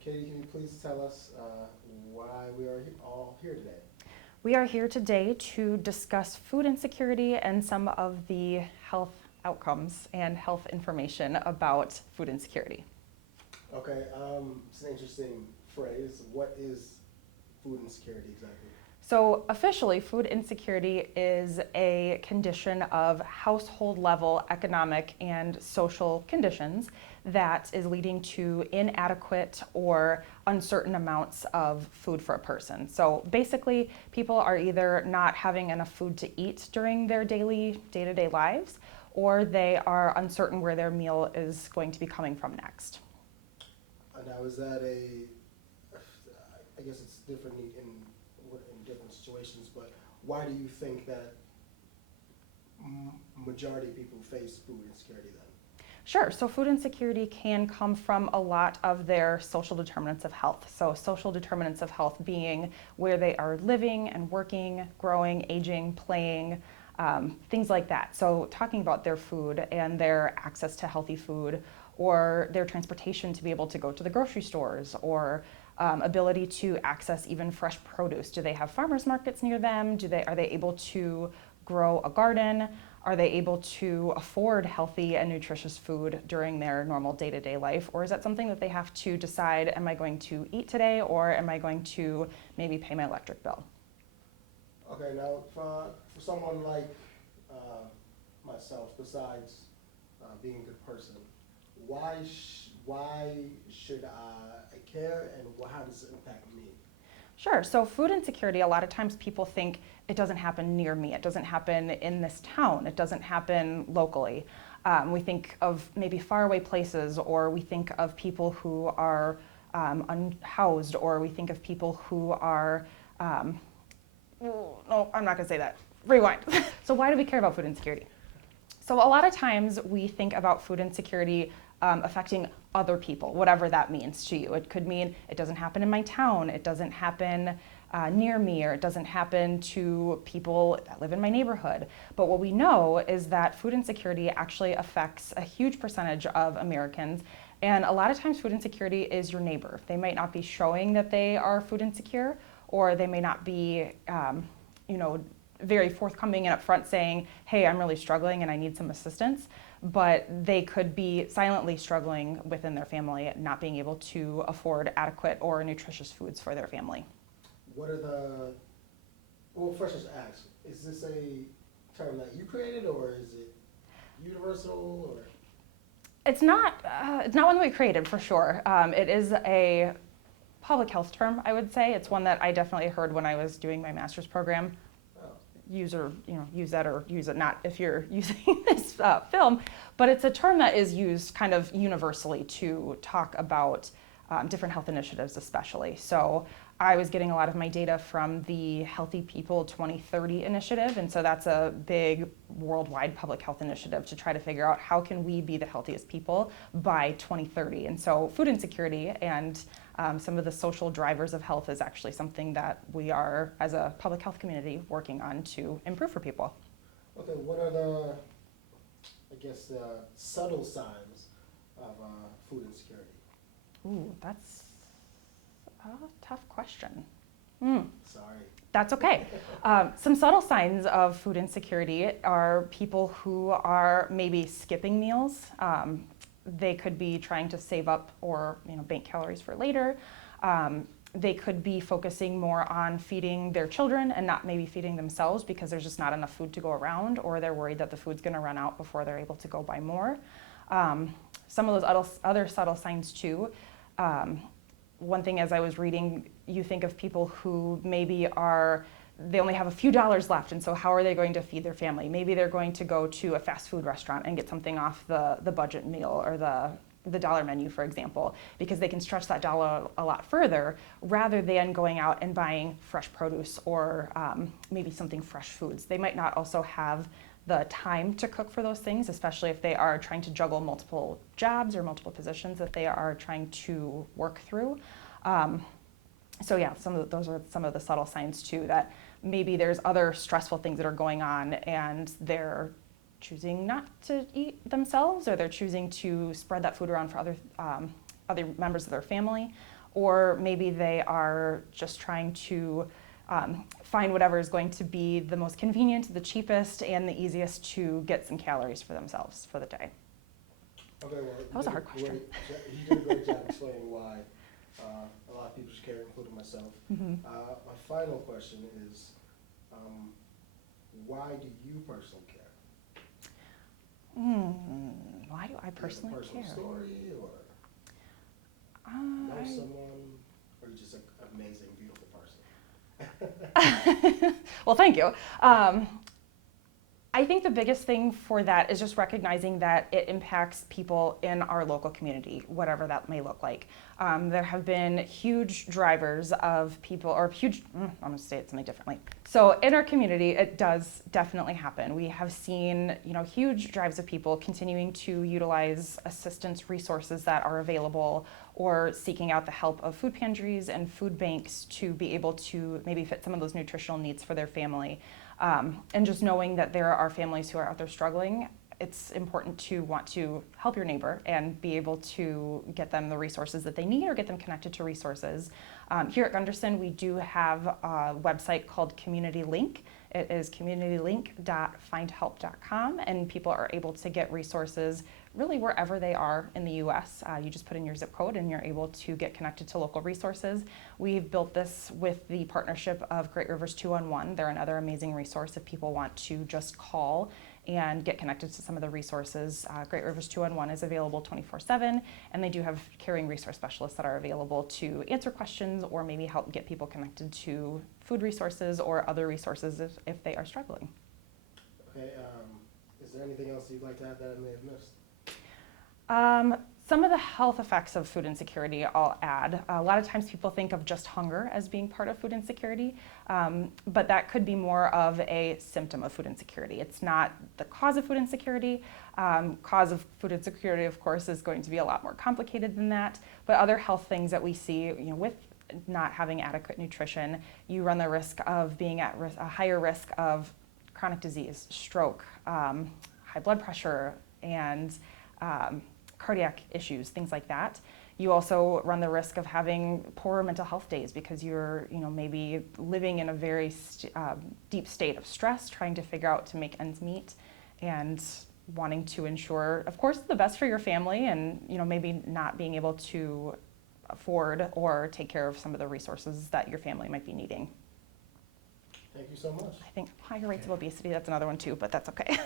Katie, can you please tell us why we are all here today? We are here today to discuss food insecurity and some of the health outcomes and health information about food insecurity. Okay, it's an interesting phrase. What is food insecurity exactly? So, officially, food insecurity is a condition of household level economic and social conditions that is leading to inadequate or uncertain amounts of food for a person. So, basically, people are either not having enough food to eat during their daily day to day lives, or they are uncertain where their meal is going to be coming from next. Now, is that I guess it's different in different situations, but why do you think that majority of people face food insecurity then? Sure. So food insecurity can come from a lot of their social determinants of health. So social determinants of health being where they are living and working, growing, aging, playing, things like that. So talking about their food and their access to healthy food, or their transportation to be able to go to the grocery stores, or ability to access even fresh produce. Do they have farmers markets near them? Are they able to grow a garden? Are they able to afford healthy and nutritious food during their normal day-to-day life? Or is that something that they have to decide, am I going to eat today, or am I going to maybe pay my electric bill? Okay, now for someone like myself, besides being a good person, why should I care, and how does it impact me? Sure. So food insecurity, a lot of times people think it doesn't happen near me. It doesn't happen in this town. It doesn't happen locally. We think of maybe faraway places, or we think of people who are unhoused, or we think of people who are, no, I'm not going to say that. Rewind. So why do we care about food insecurity? So a lot of times we think about food insecurity affecting other people, whatever that means to you. It could mean it doesn't happen in my town, it doesn't happen near me, or it doesn't happen to people that live in my neighborhood. But what we know is that food insecurity actually affects a huge percentage of Americans. And a lot of times food insecurity is your neighbor. They might not be showing that they are food insecure, or they may not be, very forthcoming and upfront saying, hey, I'm really struggling and I need some assistance. But they could be silently struggling within their family, not being able to afford adequate or nutritious foods for their family. Well, first let's ask, is this a term that you created, or is it universal, or? It's not one that we created, for sure. It is a public health term, I would say. It's one that I definitely heard when I was doing my master's program. Use that or use it not if you're using this film, but it's a term that is used kind of universally to talk about different health initiatives especially. So I was getting a lot of my data from the Healthy People 2030 initiative, and so that's a big worldwide public health initiative to try to figure out how can we be the healthiest people by 2030. And so food insecurity and some of the social drivers of health is actually something that we are, as a public health community, working on to improve for people. Okay, what are the subtle signs of food insecurity? Ooh, that's a tough question. Sorry. That's okay. Some subtle signs of food insecurity are people who are maybe skipping meals. They could be trying to save up or bank calories for later. They could be focusing more on feeding their children and not maybe feeding themselves because there's just not enough food to go around, or they're worried that the food's going to run out before they're able to go buy more. Some of those other subtle signs too. One thing, as I was reading, you think of people who maybe they only have a few dollars left, and so how are they going to feed their family? Maybe they're going to go to a fast food restaurant and get something off the budget meal or the dollar menu, for example, because they can stretch that dollar a lot further rather than going out and buying fresh produce or maybe something fresh foods. They might not also have the time to cook for those things, especially if they are trying to juggle multiple jobs or multiple positions that they are trying to work through. So yeah, those are some of the subtle signs too, that maybe there's other stressful things that are going on and they're choosing not to eat themselves, or they're choosing to spread that food around for other other members of their family, or maybe they are just trying to find whatever is going to be the most convenient, the cheapest, and the easiest to get some calories for themselves for the day. Okay, well, That was a hard question. You did a great job explaining why a lot of people should care, including myself. Mhm. My final question is, why do you personally care? Why do I personally Do you have a personal care? story, or know I- someone, or you're just an amazing, beautiful person? Well, thank you. I think the biggest thing for that is just recognizing that it impacts people in our local community, whatever that may look like. There have been huge drivers of people, or huge, I'm gonna say it something differently. So in our community, it does definitely happen. We have seen, huge drives of people continuing to utilize assistance resources that are available, or seeking out the help of food pantries and food banks to be able to maybe fit some of those nutritional needs for their family. And just knowing that there are families who are out there struggling, it's important to want to help your neighbor and be able to get them the resources that they need, or get them connected to resources. Here at Gundersen, we do have a website called Community Link. It is communitylink.findhelp.com, and people are able to get resources really wherever they are in the U.S. You just put in your zip code and you're able to get connected to local resources. We've built this with the partnership of Great Rivers 211. They're another amazing resource if people want to just call and get connected to some of the resources. Great Rivers 211 is available 24/7, and they do have caring resource specialists that are available to answer questions, or maybe help get people connected to food resources or other resources if they are struggling. Okay, is there anything else you'd like to add that I may have missed? Some of the health effects of food insecurity I'll add. A lot of times people think of just hunger as being part of food insecurity, but that could be more of a symptom of food insecurity. It's not the cause of food insecurity. Cause of food insecurity, of course, is going to be a lot more complicated than that, but other health things that we see, with not having adequate nutrition, you run the risk of being at risk, a higher risk of chronic disease, stroke, high blood pressure, and cardiac issues, things like that. You also run the risk of having poor mental health days because you're, maybe living in a very deep state of stress, trying to figure out to make ends meet, and wanting to ensure, of course, the best for your family, and maybe not being able to afford or take care of some of the resources that your family might be needing. Thank you so much. I think higher rates of obesity, that's another one too, but that's okay.